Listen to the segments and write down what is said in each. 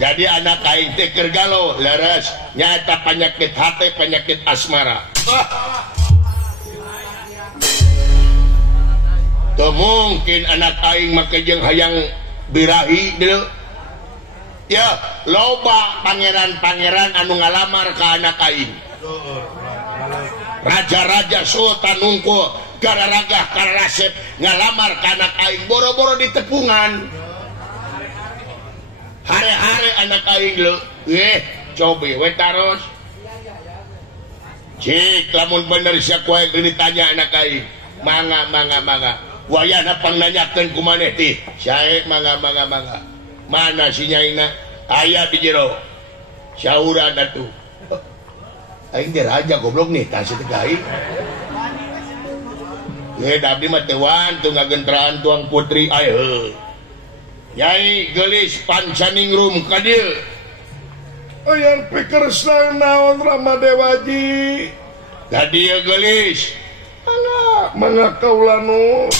jadi anak aing teh keur galau leres nyata penyakit hati penyakit asmara tuh mungkin anak aing make jeung hayang birahi dulu ya loba pangeran-pangeran anu ngalamar ka anak aing raja-raja sultan nungku gararagah karasep ngalamar ka anak aing boro-boro di tepungan hari-hari anak aing lo coba we taros cik lamun bener sia kuae ditanya anak aing mangga wayana pangnanyakeun ku maneh tih sae mangga mana si nyaina aya di jero syauran atuh aing teh raja goblok nih tah teh aing dabdi mah teh wan tu ngagentraan tuang putri aeuh Nyai gelis pancaningrum ka dieu aya pikersna naon Ramadewaji ka dieu gelis mangga kaula nu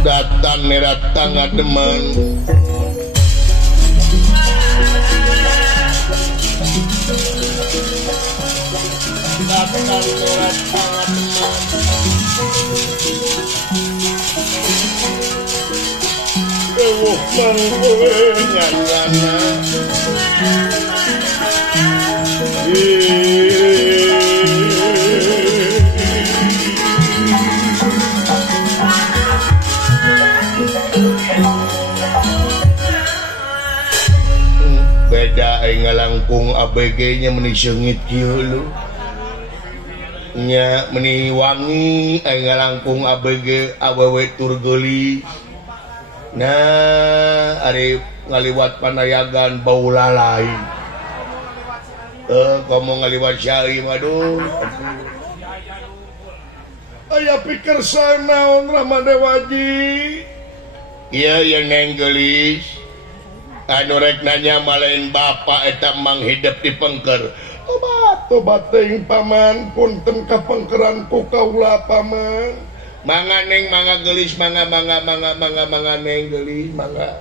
datang neratang ngademan datang neratang ngademan ewuh mangkowe nyanyana beda aing ngalangkung ABG nya meuni seungit kieu lu nya meuni wangi aing ngalangkung ABG awewe tur geulis nah ari ngaliwat panayagan bau lalai komo ngaliwat syai maduh aya pikir naon Ramadewaji iya yang neng geulis anu rek nanya malain bapak eta mang hidup di pengker tobat teuing paman punten kapengkeran ku kaula paman mangga neng mangga geulis mangga neng geulis mangga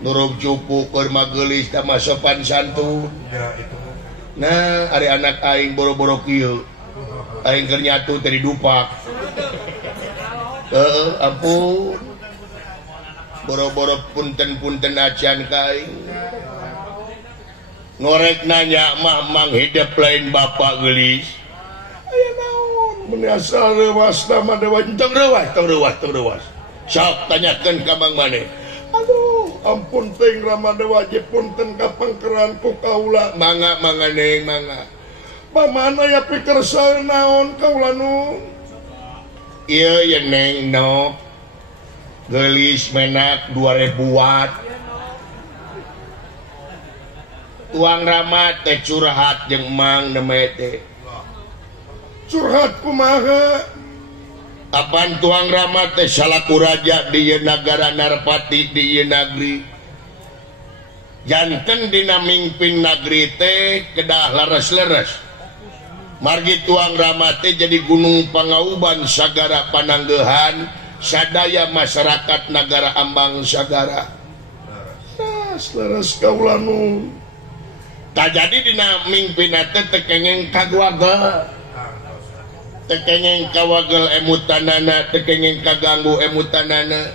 nurug cupu keur mah geulis tah mah sopan santun nah ari anak aing boro-boro kieu aing keur nyatu teh dupak ampun boro-boro punten-punten acan kaing ngorek nanya mah mang hidup lain bapak gelis aya naon mun asal rewas nama dewa tong rewas sok tanyakeun ka mang maneh aduh ampun teuing Ramadewa je punten kapangkeran ku kaula mangga neng mangga paman aya pikir naon kaula nu ieu ye neng no gelis menak 2000 watt tuang Rama teh curhat jeung mang nemeh teh curhat kumaha kapan tuang Rama teh salaku raja di nagara Narpati di ieu nagri janten dina mingpin nagri teh kedah leres-leres margi tuang Rama teh jadi gunung pangauban sagara pananggehan sadaya masyarakat negara Ambang Sagara leres kaula nu tak jadi dina mingpina teh tekengeng kagwagel tekengeng kawagel emutanana tekengeng kaganggu emutanana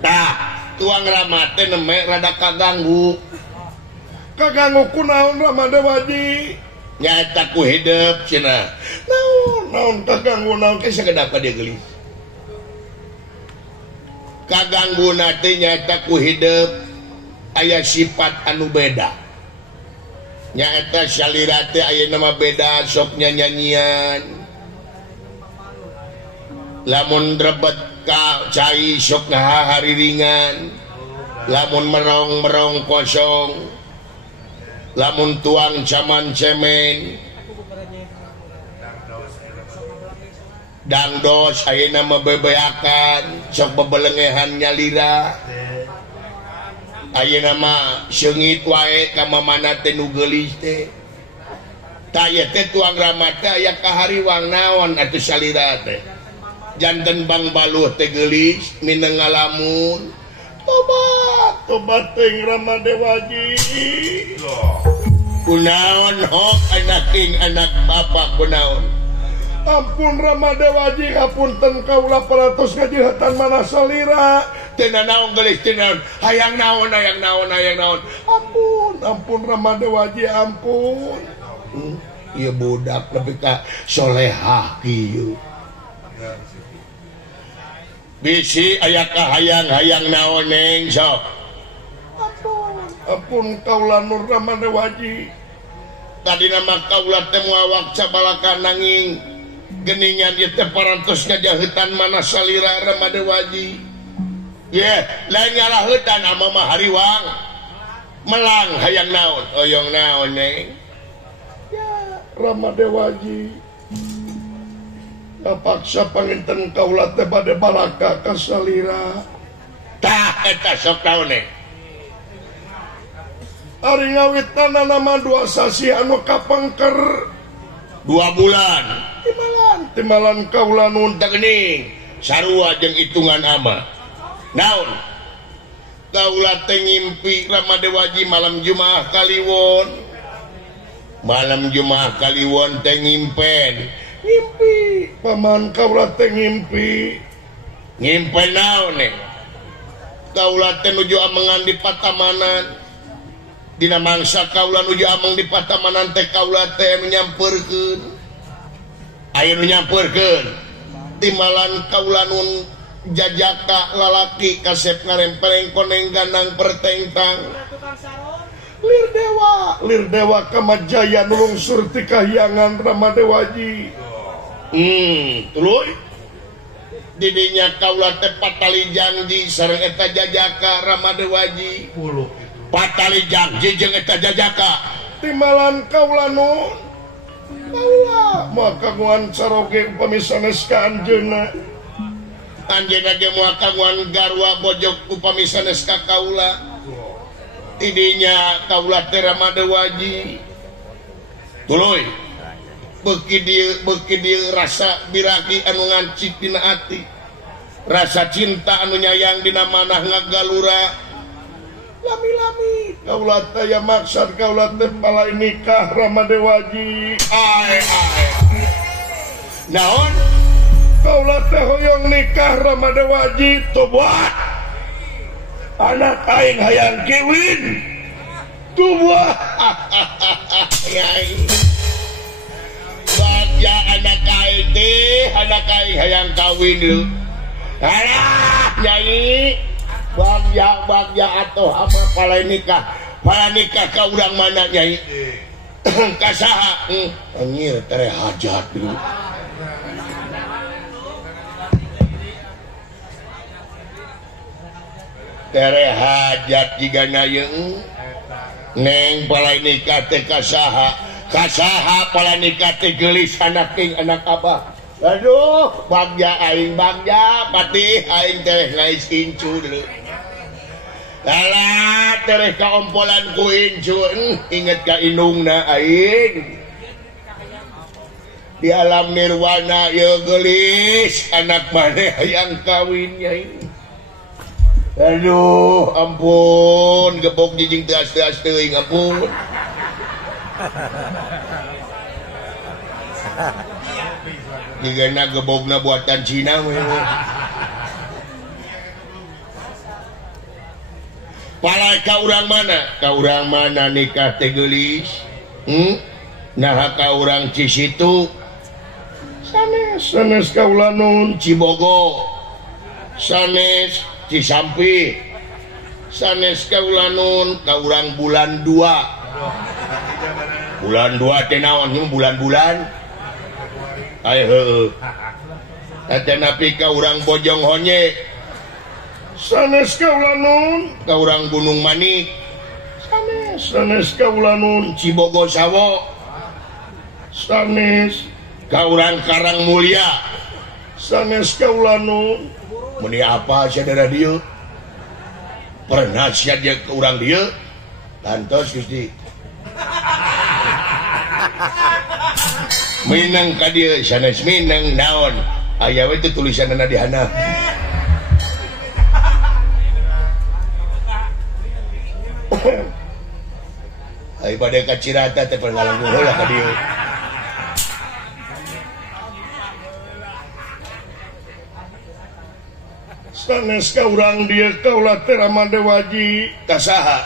tah tuang Rama teh neme rada kaganggu kunaon Ramadewaji nyata ku hidup cenah naon kaganggu naon ke sagedap ka dia gelis kaganggu teh nyata ku hidup aya sifat anu beda nyaeta salira teh aya nama beda sok nyanyian lamun drebet ka cai sok ngahariringan lamun merong kosong lamun tuang caman cemen dangdos ayeuna mah bebeakan sok bebelengehan nyalira ayeuna mah seungit wae ka mana teh nu geulis teh taya teh tuang ramata aya kahariwang naon atuh salira teh janten bang baluh teh geulis mineng ngalamun tobat teh Ramadewaji kunaon hok anak king anak bapak kunaon ampun Ramadewaji hapunten kaula paratos ngajihatan mana salira teu naon geulis teu naon hayang naon ampun Ramadewaji ampun ieu budak lebih ka solehah kieu bisi aya kahayang-hayang naon neng sok ampun kaula Nur Ramadewaji tadi nama kaula teh muawak cabalaka nanging geningan ieu teh parantos ngajahetan mana salira Ramadewaji lain ngalahetan ama mah hariwang melang hayang naon oyong naon neng Ramadewaji paksa panginten kaula teh bade balaka ka salira tah eta sok naon neng ari ngawitna nama 2 sasi anu kapengker 2 bulan timalan kaula nun teu geuning sarua jeung hitungan ama naon kaula teh ngimpi Ramadewaji malam Jumaah Kaliwon teh ngimpi paman kaula teh ngimpi naon nih kaula teh nuju amengan di Patamanan dina mangsa kaula nuju ameng di Patamanan teh kaula teh nyampeurkeun aya nu nyampeurkeun timalan kaula nun jajaka lalaki kasep ngarempeleng koneng gandang pertengtang lir dewa kamajaya nulungsur ti kahyangan Ramadewaji tuluy didinya kaula teh patali janji sareng eta jajaka Ramadewaji patali janji jeung eta jajaka timalan kaula nun kaula maka nguan saroge upami sanes ka anjeunna anjeunna ge moal kagungan garwa bojog upami sanes ka kaula tidinya kaula teh Ramadewaji tuluy beuki dieu rasa biraki anu ngancik dina ati rasa cinta anu nyayang dina manah ngagalura lami-lami kaula teh ya maksud kaula teh palai nikah Ramadewaji naon kaula teh hoyong nikah Ramadewaji tobat anak aing hayang kewin tobat bagja anak aing hayang kawin lu nyai bagja atuh ama palai nikah ka urang mana nyai ka saha anjir tere hajat dulu tere hajat jigana yeung neng palai nikah teh ka saha palai nikah teh geulis anak king anak abah aduh bagja pati aing teh ngais incu dulu alah tereh kaompolan ku incu inget ka indungna aing di alam nirwana ya geulis anak maneh hayang kawin nyai aduh ampun gebok jijing teas-teas teuing ampun jigana gebogna buatan Cina palai ka urang mana nikah teh geulis nah ka urang Cisitu sanes kaula nun Cibogo sanes Cisampi sanes kaula nun ka urang bulan 2 teh naon bulan-bulan aya heueuh teh napi ka urang Bojong Honye sanes kaula nun ka urang Gunung Manik sanes kaula nun Cibogo Sawo sanes ka urang Karang Mulia sanes kaula nun meni apa saudara dieu pernah dia ke urang dia kantos Gusti Minang ka dia sanes Minang naon aya we teh tulisanna di handap ai bade ka Cirata teh pengalaman heula ka dieu sanes ka urang dia kaula teh Ramadewaji kasaha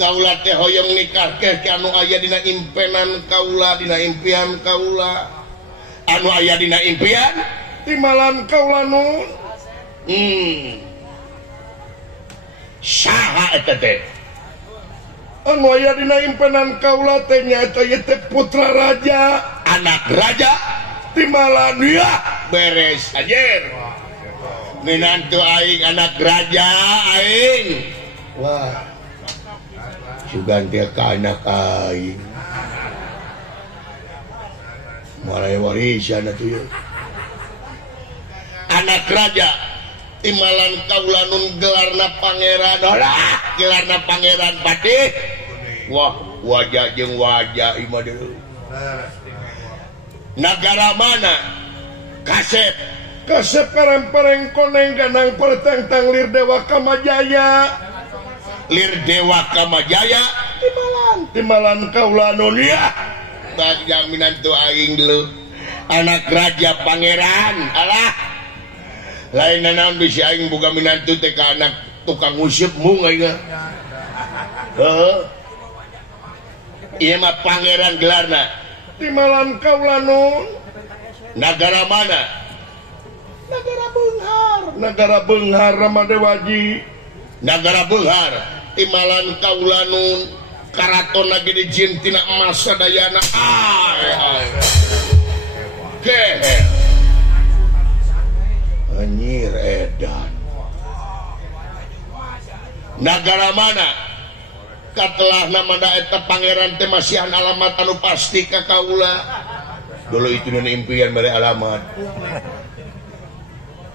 kaula teh hoyong nikahkeun ke anu aya dina impenan kaula dina impian kaula anu aya dina impian timalan kaula nun saha eta teh anu aya dina impenan kaula teh nyaeta ieu teh putra raja anak raja timalan ya beres anjeun minantu aing anak raja aing wah sugan dia ke anak aing mulai warisan atuh ya anak raja timalan kaula nun gelarna pangeran gelarna pangeran Patih wah wajah jeung wajah imah deui nagara mana Kasep Kasep karempereng koneng ganang pertentang lir Dewa Kamajaya lir Dewa Kamajaya timalan kaula nun ya bagja minantu aing dulu anak raja pangeran alah lain naon bisa aing boga minantu teh ka anak tukang nguseup mung aing ieu mah pangeran gelarna timalan kaula nun nagara mana Nagara Beunghar Ramadewaji Nagara Beunghar timalan kaula nun karatonna gede jin tina emas sadayana kehe anjir edan nagara mana katelah namana eta pangeran teh masihan alamat anu pasti ka kaula dulu itu dina impian mere alamat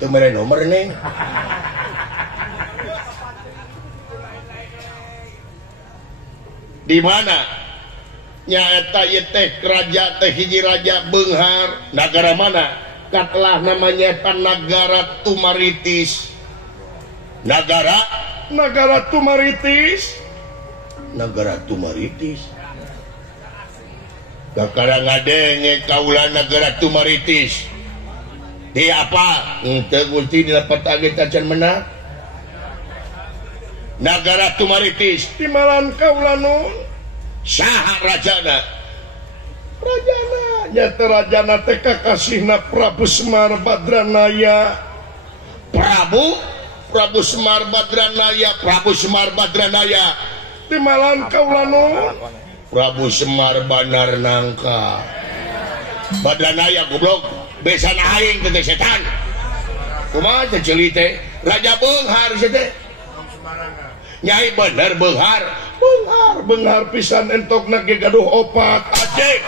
teu mere nomor neng di mana nyaeta ieu teh raja teh hiji raja Beunghar nagara mana katelah namanya eta nagara Tumaritis nagara Tumaritis kakara ngadenge kaula nagara Tumaritis di apa teu gusti didapat aget acan menang nagara Tumaritis timalan kaula nun saha rajana nyata rajana teh kakasihna Prabu Semar Badranaya Prabu Semar Badranaya timalan kaula nun Prabu Semar Banar Nangka Badranaya goblok besan aing teh setan kumaha teh ceuli teh Raja Beunghar teh Nyai bener Beunghar pisan entokna ge gaduh opat ajeg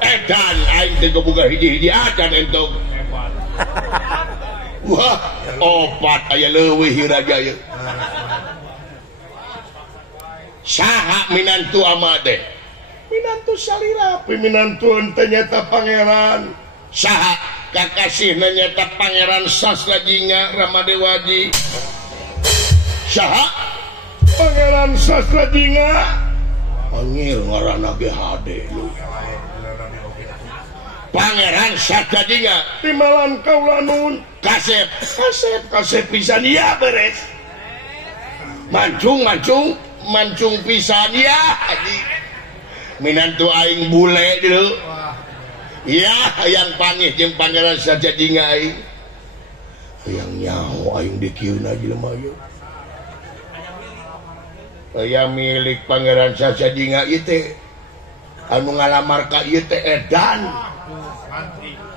edan aing teh boga hiji-hiji acan entok wah opat aya leuwih raja ieu saha minantu amade minantu salira minantu teh nyata pangeran saha kakasihna nyata pangeran Sasrajinga Ramadewaji saha pangeran Sasrajinga panggil ngaranna ge hade lu pangeran Sasrajinga timalan kaula nun Kasep pisan ya beres mancung pisan ya minantu aing bule dulu ya yang pangih jeung pangeran Sasrajinga aing yang nyaho aing dikieun aja lemah ieu aya milik pangeran Sasrajinga ieu teh anu ngalamar ka ieu teh edan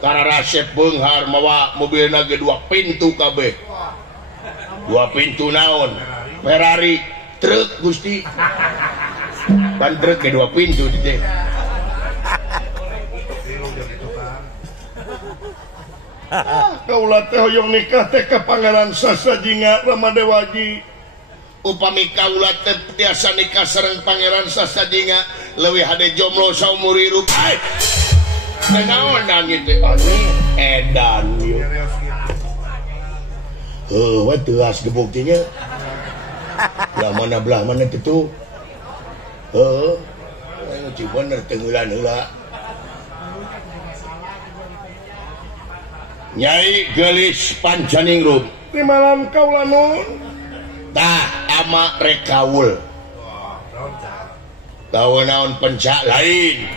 Kararasep Beunghar mawa mobilna ge 2 pintu kabeh 2 pintu naon Ferrari truk Gusti ban truk ge 2 pintu teh kaula teh hoyong nikah teh ka pangeran Sasrajinga Ramadewaji upami kaula teh tiasa nikah sareng Pangeran Sasadinga leuwih hade jomblo saumur hirup. Naon nangis teh edan ieu. Heuh, teuas gebuktinya. Belah mana itu? Heuh. Anu bener tengeulan heula. Nyai Gelis Pancaningrum. Di malam kaula nun. Tah ama rek kaul. Tahu naon pencak lain.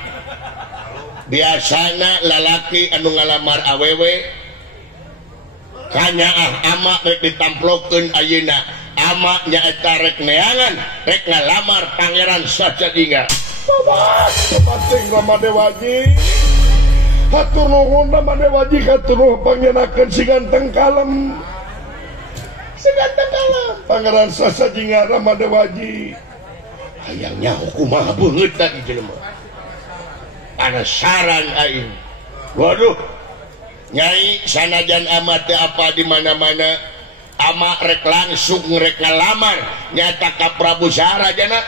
Biasana lalaki anu ngalamar awewe kanyaah ama rek ditamplokeun ayeuna. Ama nyaeta rek neangan, rek ngalamar Pangeran Sasadinga. Penting Ramadewaji. Hatur nuhun Ramadewaji katur nuhun pangenakeun si ganteng kalem. Si ganteng kalem Pangeran Sasadinga Ramadewaji. Hayangnya kumaha beungeut tadi jelema. Penasaran aing. Waduh. Nyai sanajan amat teh apa di mana-mana ama rek langsung rek ngalamar nyata ka Prabu Sarajana.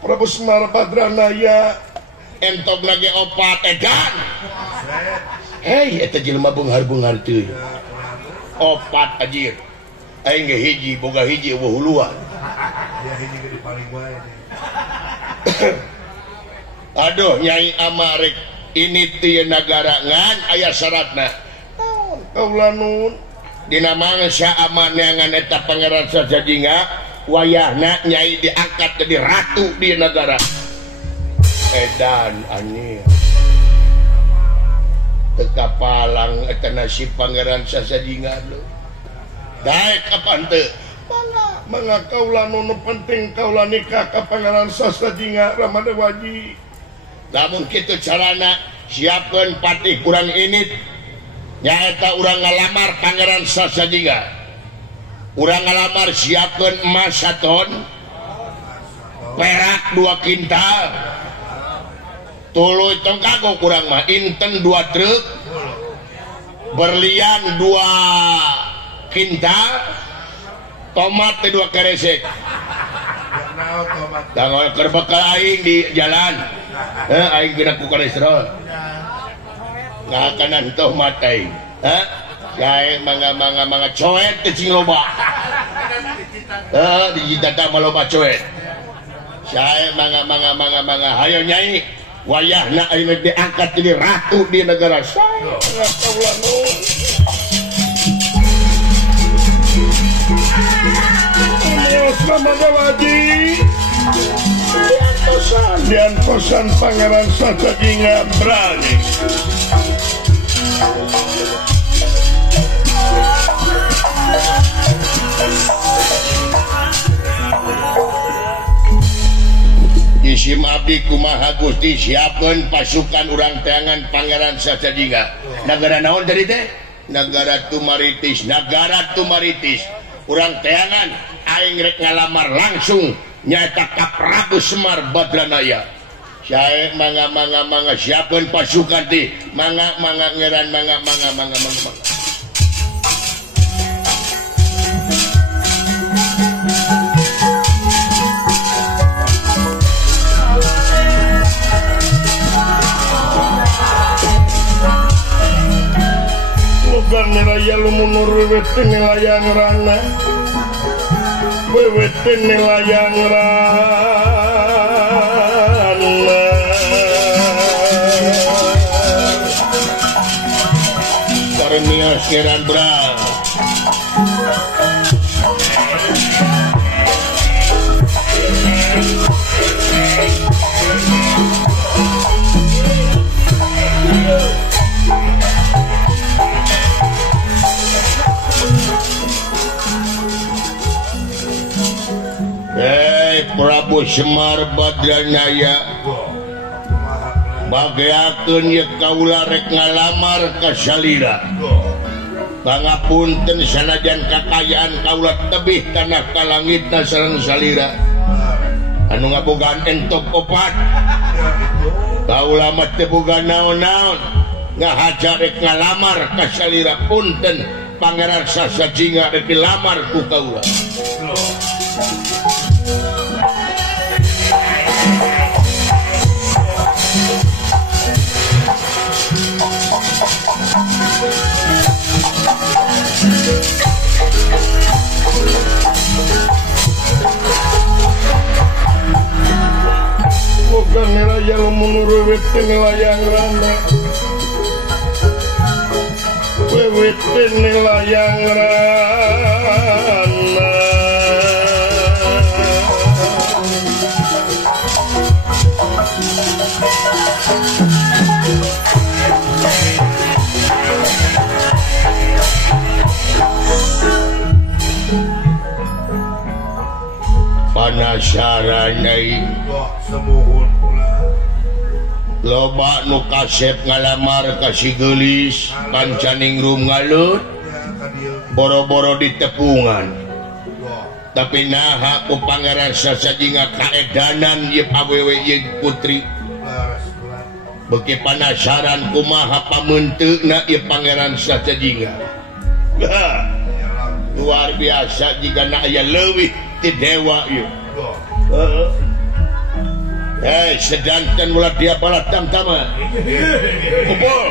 Prabu Semar Badranaya entok lagi opat edan. Hei eta jelema beunghar-beunghar teuing. Opat ajir. Aing ge hiji boga hiji eueuh huluan. Ya hiji ge paling wae. Aduh Nyai Amarek ini teu nagara ngan aya syaratna. Kaula nun Dina mangsa amaneangan eta Pangeran Sasadinga wayahna Nyai diangkat jadi ratu di negara. Edan anjir. Teka palang eta nasib Pangeran Sasadinga lo. Daek kapan teu? mangga kaula nu penting kaula nikah ka Pangeran Sasadinga Ramadewaji. Lamun kitu carana siapkeun patih kurang init nyaeta urang ngalamar Pangeran Sasadinga. Urang ngalamar siapkeun emas 1 ton, perak 2 kintal, tuluy tong kago kurang mah inten 2 truk, berlian 2 kintal, tomat 2 keresek. Tanggal kerbekal aing di jalan. Aing geuna ku kolesterol. Ngakanan tomat aing. Sae mangga coet teh cing loba. Di Citata mah loba coet. Sae mangga hayo Nyai. Wayahna aing diangkat jadi ratu di negara sae. Kaula nun Ramadewaji diantosan Pangeran Sasadinga berani. Isim abdi kumaha Gusti siapkeun pasukan urang teangan Pangeran Sasadinga. Nagara naon tadi teh? Negara Tumaritis. Urang teangan aing rek ngalamar langsung nyata ka Prabu Semar Badranaya. Sae mangga siapkeun pasukan ti. Mangga ngeran mangga. Lugan nilaya lumunur wewetin nilayang rana. Wewetin nilayang rana. Karunia siaran berang. Prabu Semar Badranaya bageakeun ye kaula rek ngalamar ka salira. Pangapunten sanajan kakayaan kaula tebih tanah kalangitna sareng salira. Anu ngabogaan entok opat. Kaula mah teu boga naon-naon. Ngahaja rek ngalamar ka salira punten Pangeran Sasadinga rek dilamar ku kaula. bukan nilayang menurut nilayang rana wewet nilayang rana panasaran loba nu kasep ngalamar kasih gelis kancaning rum ngalut boro-boro di tepungan tapi naha ku pangeran sasajinga kaedanan ye awewe ye putri beki panasaran kumaha pamunteuna ye pangeran sasajinga luar biasa jika na aya leuwih ti dewa ieu sedanten ulah dia balat tam-tama kumpul